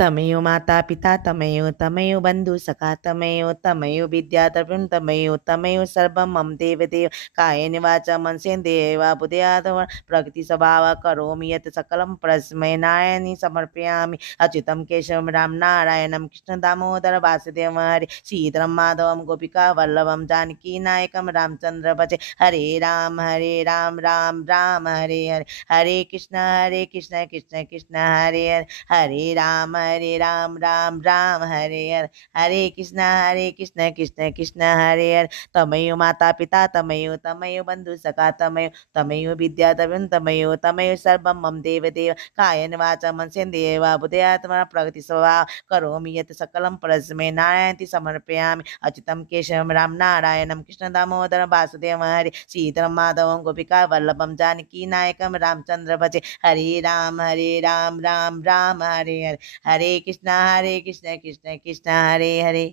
तमेव माता पिता तमेव बंधु सखा तमेव विद्या द्रव्यं तमेव सर्वं मम देवदेव कायेन वाचा मनसेन्द्रियैर्वा बुद्ध्यात्मना प्रकृति स्वभाव करोमि यत् सकलं परस्मै नारायणे समर्पयामि। अच्युतं केशवं राम नारायणं कृष्ण दामोदर वासुदेव हरे श्रीधरं माधवं गोपिका वल्लभं जानकी नायकं रामचंद्र भजे। हरे राम राम राम हरे हरे हरे कृष्ण कृष्ण कृष्ण हरे हरे हरे राम राम हरे हरे हरे कृष्ण कृष्ण कृष्ण हरे हरे। तमेव माता पिता तमेव बंधु सखा तमेव विद्या तमेव सर्वं मम देवदेव कायेन वाचा मनसेन्द्रियैर्वा बुद्ध्यात्मना प्रकृति स्वभाव करोमि यत् सकलं परस्मै नारायणे समर्पयामि। अच्युतं केशवं राम नारायणं कृष्ण दामोदर वासुदेव हरे श्रीधरं माधवं गोपिका वल्लभं जानकी नायकं रामचंद्र भजे। हरे राम राम हरे हरे हरे कृष्ण कृष्ण कृष्ण हरे हरे।